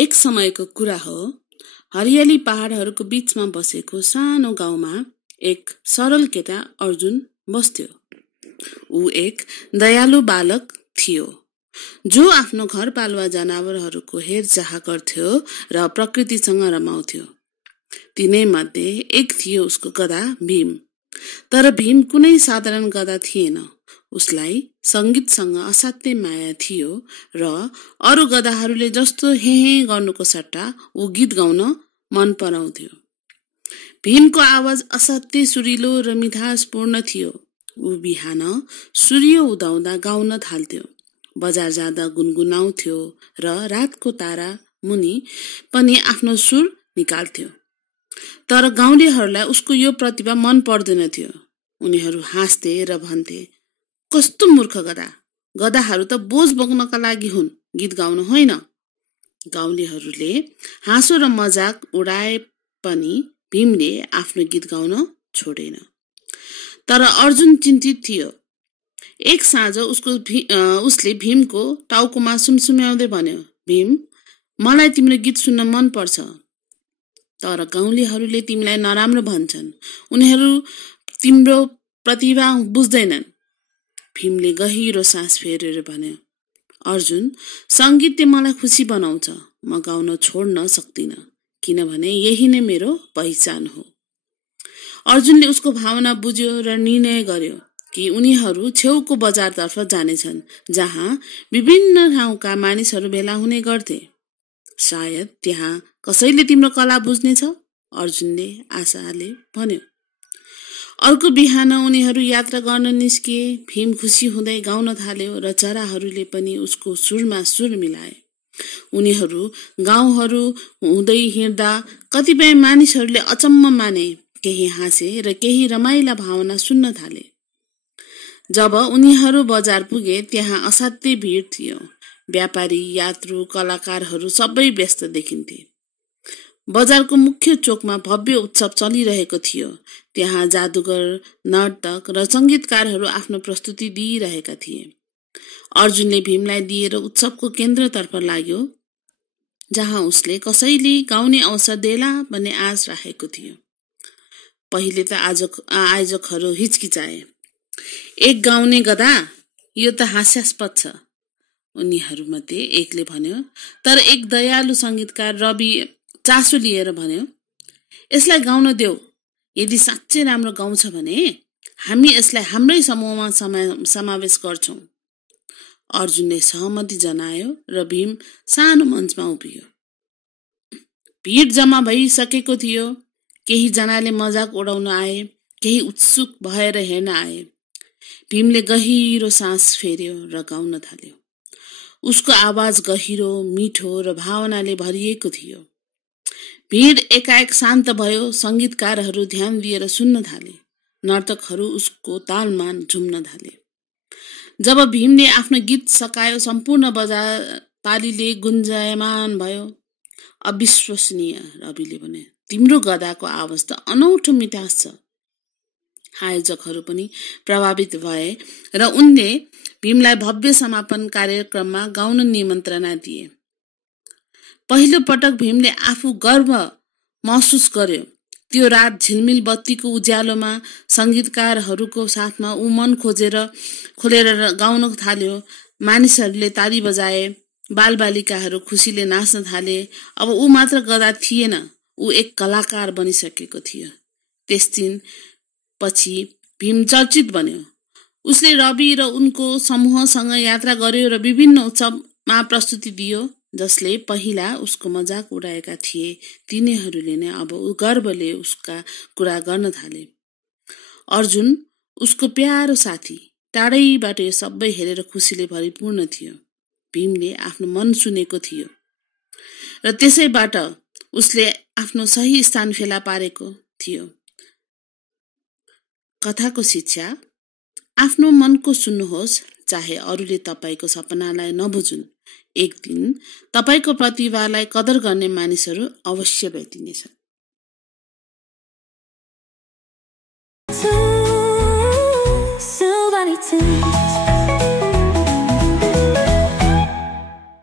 एक समयको कुरा हो, हरियाली पहाडहरूको बीचमा बसेको सानो गाउँमा एक सरल केटा अर्जुन बस्थ्यो। ऊ एक दयालु बालक थियो जो आफ्नो घरपालुवा जनावरहरूको हेरचाह गर्थ्यो र प्रकृतिसँग रमाउँथ्यो। तिनै मध्ये एक थियो उसको गधा भीम। तर भीम कुनै साधारण गधा थिएन। उसलाई संगीतसँग असाध्यै माया थियो र अरू गधाहरूले जस्तो हे हे गर्नुको सट्टा ऊ गीत गाउन मन पराउँथ्यो। भीमको आवाज असाध्यै सुरिलो र मिठासपूर्ण थियो। ऊ बिहान सूर्य उदाउँदा गाउन थाल्थ्यो, बजार जाँदा गुनगुनाउँथ्यो र रातको तारा मुनि पनि आफ्नो सुर निकाल्थ्यो। तर गाउँलेहरूलाई उसको यो प्रतिभा मन पर्दैन थियो। उनीहरू हाँस्थे र भन्थे, कस्तो मूर्ख गधा, गधाहरू त बोझ बोक्नका लागि हुन्, गीत गाउन होइन। गाउँलेहरूले हाँसो र मजाक उडाए पनि भीमले आफ्नो गीत गाउन छोडेन। तर अर्जुन चिन्तित थियो। एक साँझ उसले भीमको टाउकोमा सुमसुम्याउँदै भन्यो, भीम, मलाई तिम्रो गीत सुन्न मन पर्छ। तर गाउँलेहरूले तिमीलाई नराम्रो भन्छन्, उनीहरू तिम्रो प्रतिभा बुझ्दैनन्। भीमले गहिरो सास फेरेर भन्यो, अर्जुन, सङ्गीतले मलाई खुसी बनाउँछ। म गाउन छोड्न सक्दिन, किनभने यही नै मेरो पहिचान हो। अर्जुनले उसको भावना बुझ्यो र निर्णय गर्यो कि उनीहरू छेउको बजारतर्फ जानेछन्, जहाँ विभिन्न ठाउँका मानिसहरू भेला हुने गर्थे। सायद त्यहाँ कसैले तिम्रो कला बुझ्नेछ, अर्जुनले आशाले भन्यो। अर्को बिहान उनीहरू यात्रा गर्न निस्किए। भीम खुसी हुँदै गाउन थाल्यो र चराहरूले पनि उसको सुरमा सुर मिलाए। उनीहरू गाउँहरू हुँदै हिँड्दा कतिपय मानिसहरूले अचम्म माने, केही हाँसे र केही रमाइला भावना सुन्न थाले। जब उनीहरू बजार पुगे त्यहाँ असाध्यै भिड थियो। व्यापारी, यात्रु, कलाकारहरू सबै व्यस्त देखिन्थे। बजारको मुख्य चोकमा भव्य उत्सव चलिरहेको थियो। त्यहाँ जादुगर, नर्तक र सङ्गीतकारहरू आफ्नो प्रस्तुति दिइरहेका थिए। अर्जुनले भीमलाई लिएर उत्सवको केन्द्रतर्फ लाग्यो, जहाँ उसले कसैले गाउने अवसर देला भन्ने आश राखेको थियो। पहिले त आयोजकहरू हिचकिचाए। एक गाउने गधा, यो त हास्यास्पद छ, उनीहरूमध्ये एकले भन्यो। तर एक दयालु सङ्गीतकार रवि चासो लिएर भन्यो, यसलाई गाउन देऊ। यदि साँच्चै राम्रो गाउँछ भने हामी यसलाई हाम्रै समूहमा समावेश गर्छौँ। अर्जुनले सहमति जनायो र भीम सानो मञ्चमा उभियो। भिड जम्मा भइसकेको थियो। केही जनाले मजाक उडाउन आए, केही उत्सुक भएर हेर्न आए। भीमले गहिरो सास फेर्यो र गाउन थाल्यो। उसको आवाज गहिरो, मिठो र भावनाले भरिएको थियो। भिड एकाएक शान्त भयो। सङ्गीतकारहरू ध्यान दिएर सुन्न थाले। नर्तकहरू उसको तालमा झुम्न थाले। जब भीमले आफ्नो गीत सकायो, सम्पूर्ण बजार तालीले गुन्जायमान भयो। अविश्वसनीय, रविले भने, तिम्रो गधाको आवाज त अनौठो मिठास छ। आयोजकहरू पनि प्रभावित भए र उनले भीमलाई भव्य समापन कार्यक्रममा गाउन निमन्त्रणा दिए। पहिलो पटक भीमले आफू गर्व महसुस गर्यो। त्यो रात झिलमिल बत्तीको उज्यालोमा सङ्गीतकारहरूको साथमा ऊ मन खोलेर गाउन थाल्यो। मानिसहरूले ताली बजाए, बालबालिकाहरू खुसीले नाच्न थाले। अब ऊ मात्र गधा थिएन, ऊ एक कलाकार बनिसकेको थियो। त्यस दिन पछि भीम चर्चित बन्यो। उसले रवि र उनको समूहसँग यात्रा गर्यो र विभिन्न उत्सवमा प्रस्तुति दियो। जसले पहिला उसको मजाक उडाएका थिए, तिनीहरूले नै अब गर्वले उसका कुरा गर्न थाले। अर्जुन उसको प्यारो साथी, टाढैबाट यो सबै हेरेर खुसीले भरिपूर्ण थियो। भीमले आफ्नो मन सुनेको थियो र त्यसैबाट उसले आफ्नो सही स्थान फेला पारेको थियो। कथाको शिक्षा, आफ्नो मनको सुन्नुहोस्, चाहे अरूले तपाईँको सपनालाई नबुझुन्। एक दिन तपाईँको प्रतिभालाई कदर गर्ने मानिसहरू अवश्य भेटिनेछन्।